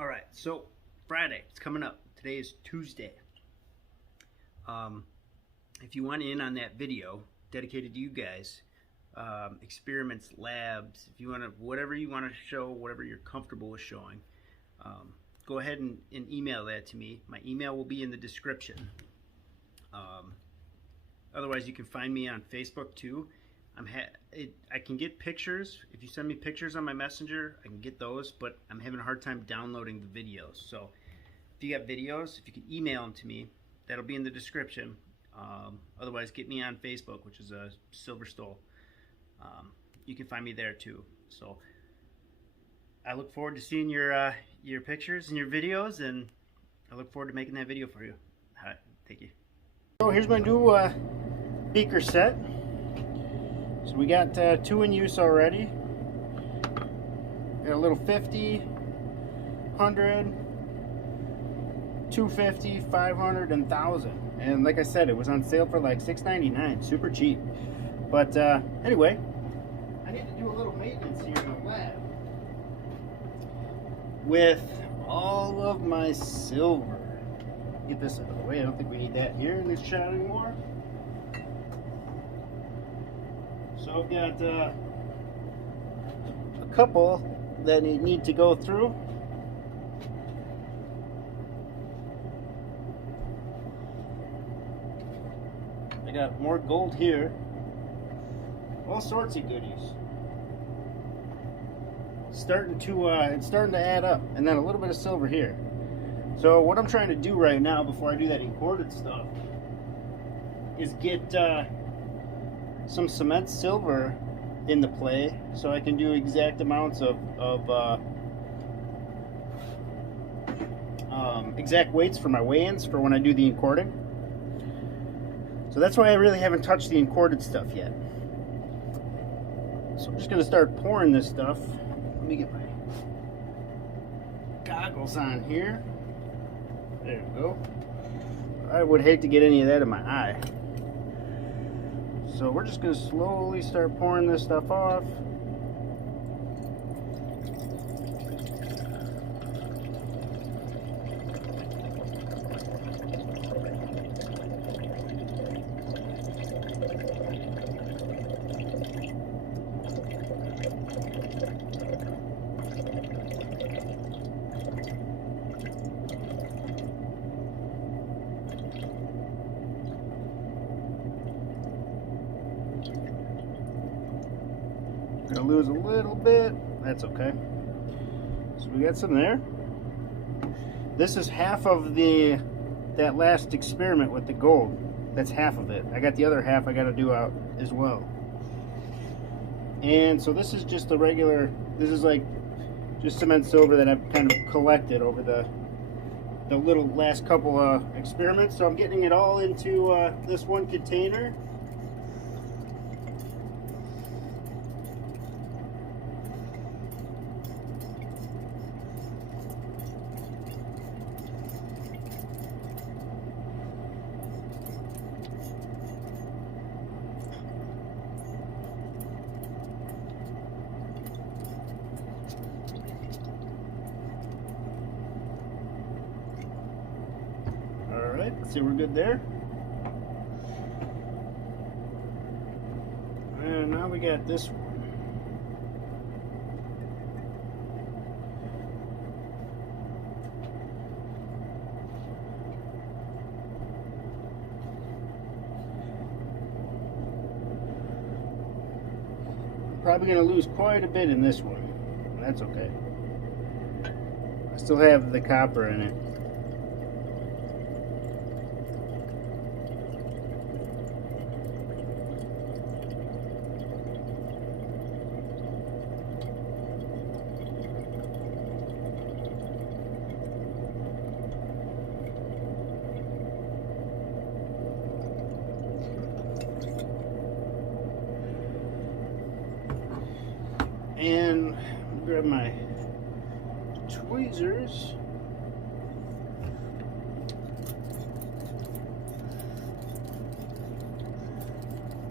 All right, so Friday, it's coming up. Today is Tuesday. If you want in on that video dedicated to you guys, experiments, labs, if you want to, whatever you want to show, whatever you're comfortable with showing, go ahead and email that to me. My email will be in the description. Otherwise, you can find me on Facebook too. I can get pictures. If you send me pictures on my messenger, I can get those, but I'm having a hard time downloading the videos. So if you got videos, if you can email them to me, that'll be in the description. Otherwise, get me on Facebook, which is a SilverStoll. You can find me there too. So I look forward to seeing your pictures and your videos, and I look forward to making that video for you. All right, thank you. So here's my new beaker set. So we got 2 in use already. Got a little 50, 100, 250, 500, and 1,000. And like I said, it was on sale for like $6.99, super cheap. But anyway, I need to do a little maintenance here in the lab with all of my silver. Get this out of the way. I don't think we need that here in this shot anymore. So I've got a couple that need to go through. I got more gold here. All sorts of goodies. It's starting to add up, and then a little bit of silver here. So what I'm trying to do right now, before I do that imported stuff, is get some cement silver in the play, so I can do exact amounts of exact weights for my weigh-ins for when I do the encording. So that's why I really haven't touched the encorded stuff yet. So I'm just going to start pouring this stuff. Let me get my goggles on here. There we go. I would hate to get any of that in my eye. So we're just going to slowly start pouring this stuff off. Gonna lose a little bit, that's okay. So we got some there. This is half of that last experiment with the gold. That's half of it. I got the other half I gotta do out as well. And so this is just a regular, this is like just cement silver that I've kind of collected over the little last couple experiments. So I'm getting it all into this one container. Alright, let's see, we're good there. And now we got this one. Probably going to lose quite a bit in this one. That's okay. I still have the copper in it. And grab my tweezers.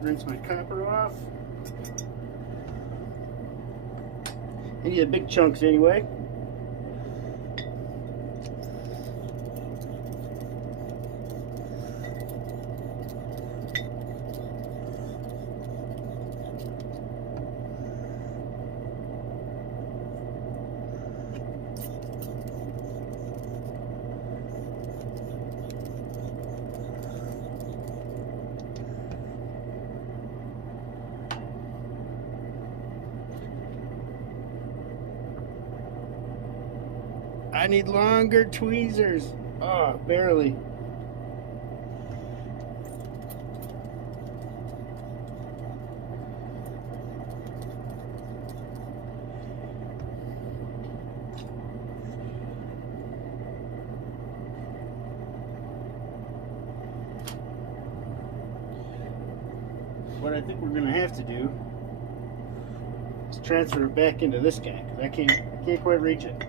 Rinse my copper off. I need the big chunks anyway. I need longer tweezers. Oh, barely. What I think we're going to have to do is transfer it back into this guy, because I can't quite reach it.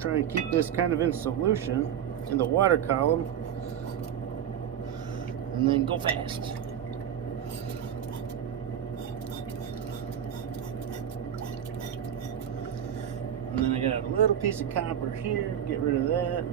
Try and keep this kind of in solution in the water column, and then go fast. And then I got a little piece of copper here, get rid of that.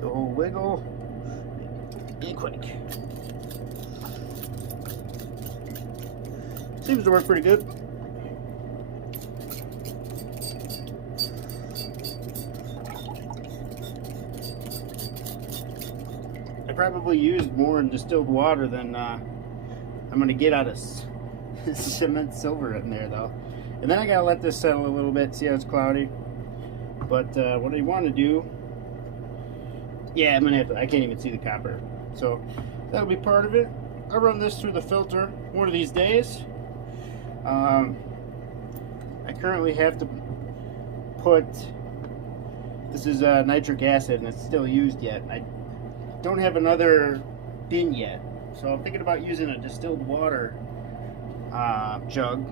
The whole wiggle, and quick. Seems to work pretty good. I probably used more in distilled water than I'm going to get out of cement silver in there, though. And then I got to let this settle a little bit, see how it's cloudy. But what I want to do, yeah, I'm going to have to, I can't even see the copper. So that'll be part of it. I'll run this through the filter one of these days. I currently have to put, this is nitric acid and it's still used yet. I don't have another bin yet, so I'm thinking about using a distilled water jug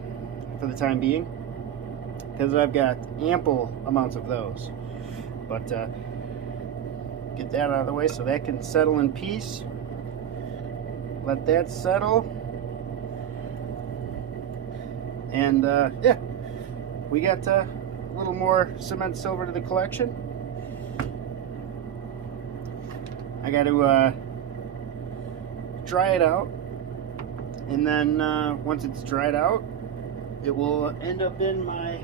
for the time being, because I've got ample amounts of those. But get that out of the way so that can settle in peace. Let that settle, and yeah, we got a little more cement silver to the collection. I got to dry it out, and then once it's dried out, it will end up in my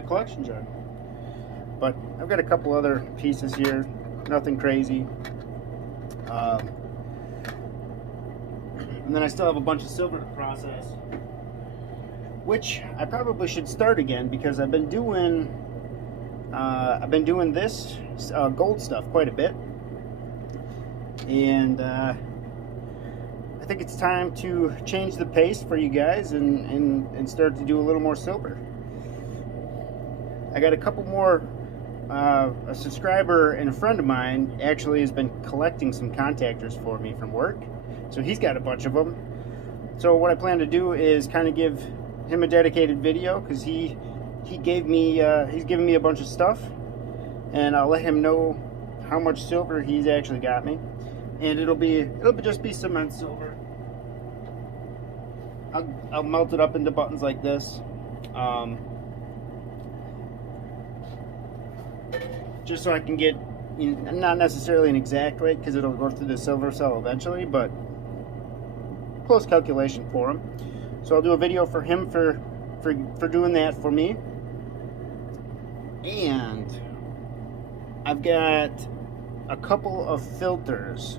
collection jug. But I've got a couple other pieces here, nothing crazy. And then I still have a bunch of silver to process, which I probably should start again, because I've been doing this gold stuff quite a bit, and I think it's time to change the pace for you guys and start to do a little more silver. I got a couple more. A subscriber and a friend of mine actually has been collecting some contactors for me from work, so he's got a bunch of them. So what I plan to do is kind of give him a dedicated video, because he's given me a bunch of stuff, and I'll let him know how much silver he's actually got me, and it'll just be cement silver. I'll melt it up into buttons like this. Just so I can get, not necessarily an exact weight, because it'll go through the SilverStoll eventually, but close calculation for him. So I'll do a video for him for doing that for me. And I've got a couple of filters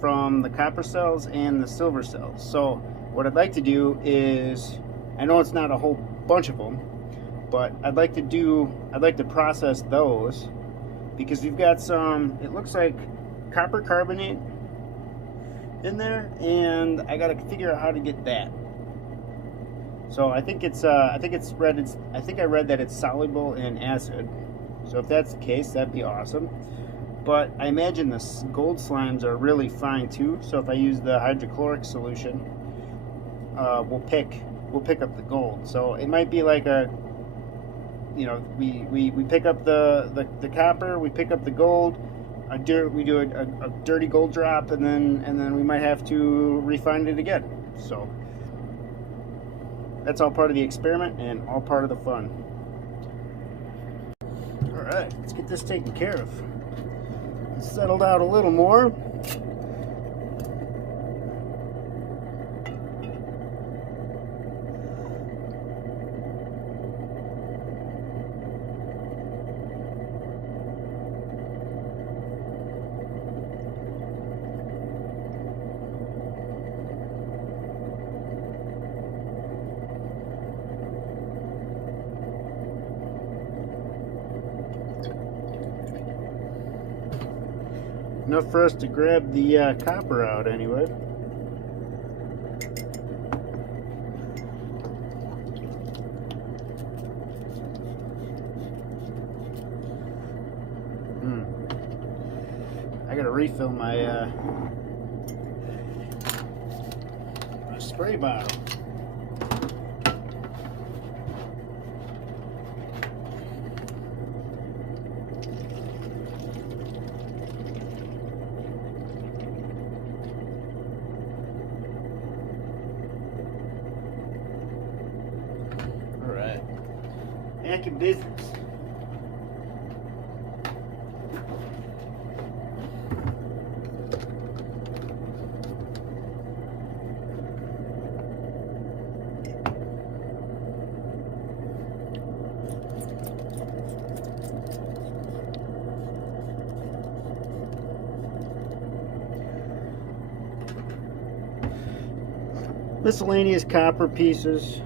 from the copper cells and the silver cells. So what I'd like to do is, I know it's not a whole bunch of them, but I'd like to process those, because we've got some, it looks like copper carbonate in there, and I gotta figure out how to get that. So I think I read that it's soluble in acid. So if that's the case, that'd be awesome. But I imagine the gold slimes are really fine too, so if I use the hydrochloric solution, we'll pick up the gold. So it might be like a, you know, we pick up the copper, we pick up the gold, we do a dirty gold drop, and then we might have to refine it again. So that's all part of the experiment and all part of the fun. All right, let's get this taken care of. It's settled out a little more. Enough for us to grab the copper out anyway. I gotta refill my spray bottle. Back in business. Miscellaneous copper pieces.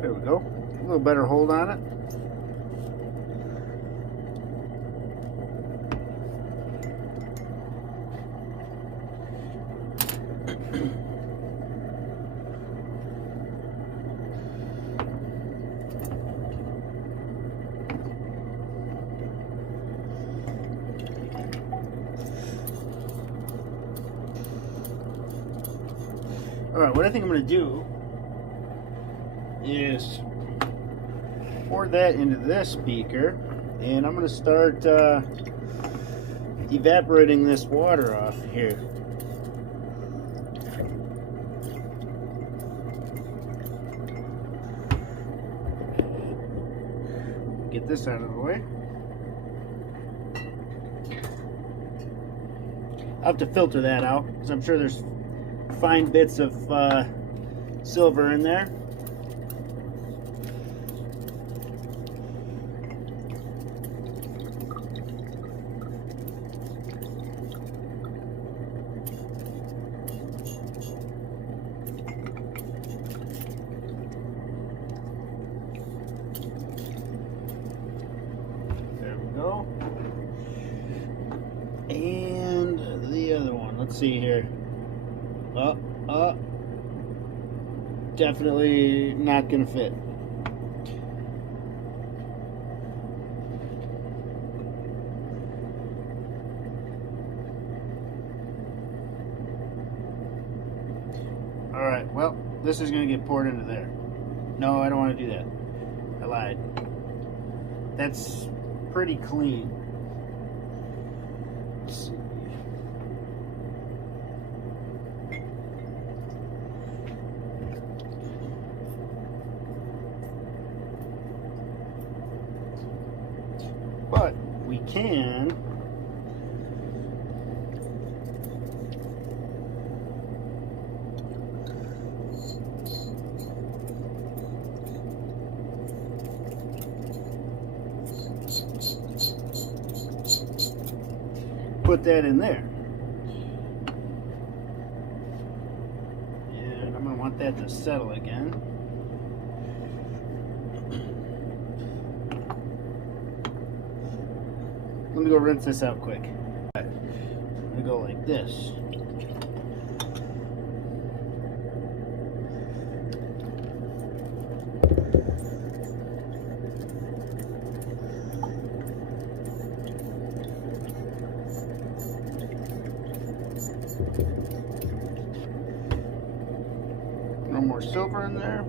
There we go. A little better hold on it. Alright, what I think I'm going to do is pour that into this beaker, and I'm going to start evaporating this water off here. Get this out of the way. I'll have to filter that out because I'm sure there's fine bits of silver in there. There we go. And the other one, let's see here. Definitely not gonna fit. Alright, well, this is gonna get poured into there. No, I don't want to do that. I lied. that's pretty clean. Let's see. But we can put that in there. And I'm going to want that to settle again. Let me go rinse this out quick. I'm going to go like this. No more silver in there.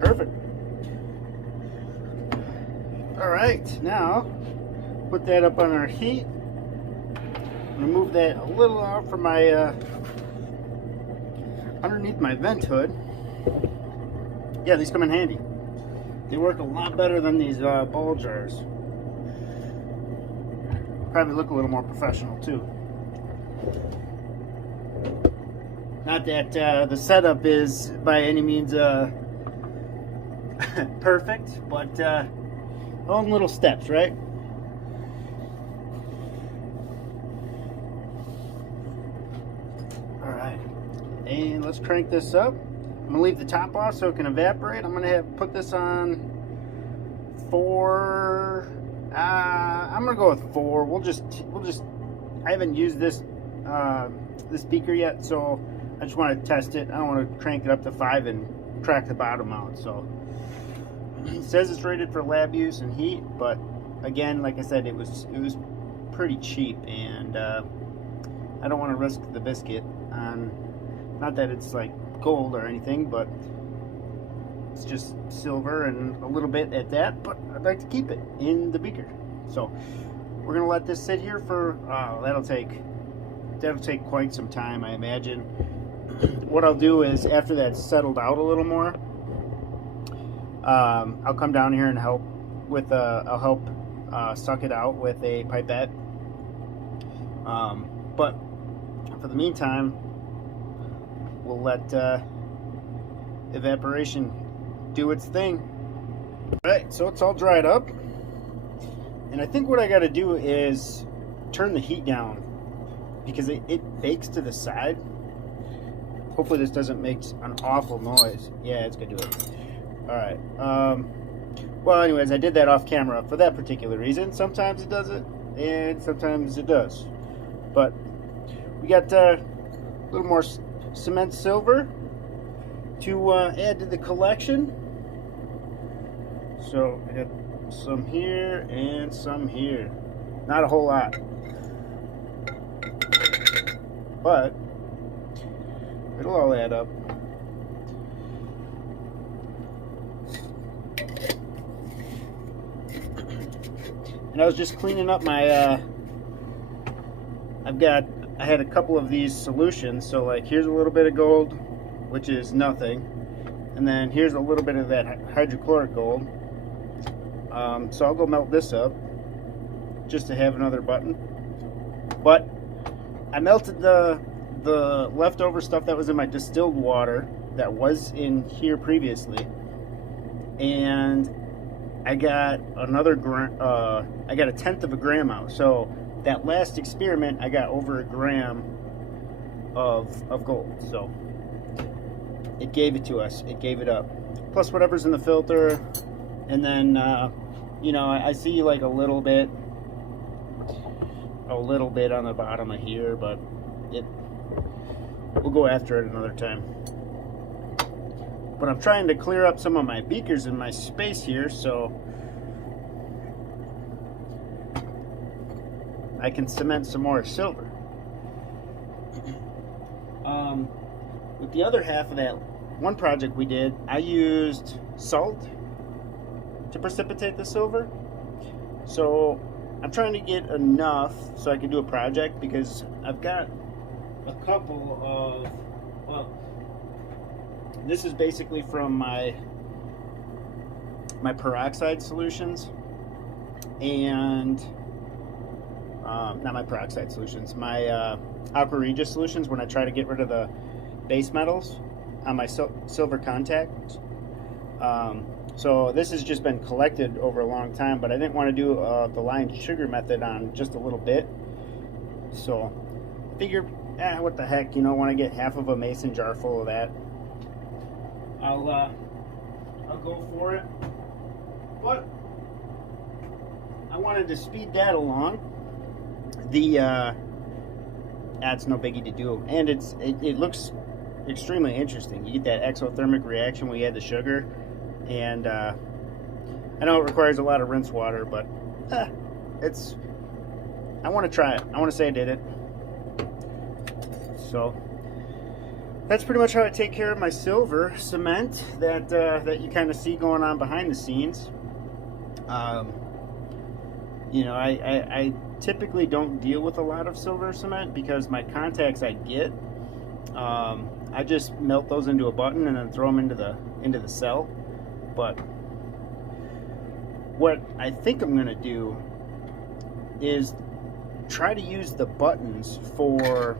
Perfect. All right, now put that up on our heat. I'm gonna move that a little out from my underneath my vent hood. Yeah, these come in handy. They work a lot better than these ball jars. Probably look a little more professional too. Not that the setup is by any means perfect, but all in little steps, right? All right, and let's crank this up. I'm gonna leave the top off so it can evaporate. I'm gonna put this on 4. I'm gonna go with 4. We'll just. I haven't used this this beaker yet, so I just want to test it. I don't want to crank it up to 5 and crack the bottom out. So it says it's rated for lab use and heat, but again, like I said, it was pretty cheap, and I don't want to risk the biscuit on. Not that it's like gold or anything, but it's just silver and a little bit at that, but I'd like to keep it in the beaker. So we're gonna let this sit here for that'll take quite some time, I imagine. What I'll do is, after that's settled out a little more, I'll come down here and help with I'll help suck it out with a pipette. But for the meantime, we'll let evaporation do its thing. All right, so it's all dried up, and I think what I got to do is turn the heat down because it bakes to the side. Hopefully this doesn't make an awful noise. Yeah, it's gonna do it. All right. Well, anyways, I did that off camera for that particular reason. Sometimes it does it, and sometimes it does. But we got a little more cement silver to add to the collection. So I got some here and some here. Not a whole lot, but it'll all add up. And I was just cleaning up my I had a couple of these solutions. So like, here's a little bit of gold, which is nothing, and then here's a little bit of that hydrochloric gold. So I'll go melt this up just to have another button. But I melted the leftover stuff that was in my distilled water that was in here previously, and I got another I got 1/10 of a gram out. So that last experiment, I got over 1 gram of gold. So it gave it to us. It gave it up. Plus whatever's in the filter, and then you know, I see like a little bit a little bit on the bottom of here, but we'll go after it another time. But I'm trying to clear up some of my beakers in my space here so I can cement some more silver. With the other half of that one project we did, I used salt to precipitate the silver. So I'm trying to get enough so I can do a project, because I've got a couple of, well, this is basically from my peroxide solutions, and not my peroxide solutions, my aqua regia solutions, when I try to get rid of the base metals on my silver contacts. So this has just been collected over a long time, but I didn't want to do the lime sugar method on just a little bit. So I figured, what the heck, you know, when I get half of a mason jar full of that, I'll go for it. But I wanted to speed that along. That's no biggie to do, and it looks extremely interesting. You get that exothermic reaction when you add the sugar, and I know it requires a lot of rinse water, but I want to try it. I want to say I did it. So that's pretty much how I take care of my silver cement that you kind of see going on behind the scenes. You know, I typically don't deal with a lot of silver cement, because my contacts I get, I just melt those into a button and then throw them into the cell. But what I think I'm gonna do is try to use the buttons for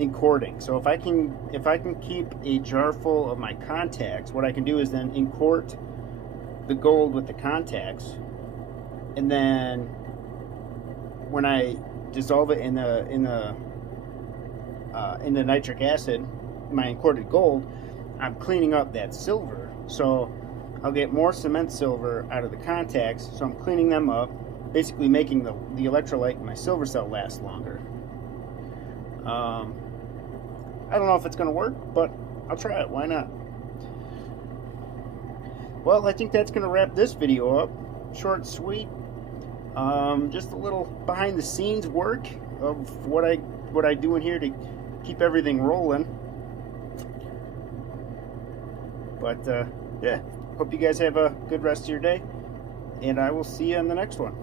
incorting. So if I can keep a jar full of my contacts, what I can do is then incort the gold with the contacts, and then when I dissolve it in the nitric acid, my incorted gold, I'm cleaning up that silver. So I'll get more cement silver out of the contacts, so I'm cleaning them up, basically making the electrolyte in my silver cell last longer. I don't know if it's going to work, but I'll try it. Why not? Well, I think that's going to wrap this video up. Short and sweet. Just a little behind the scenes work of what I do in here to keep everything rolling. But yeah, hope you guys have a good rest of your day, and I will see you on the next one.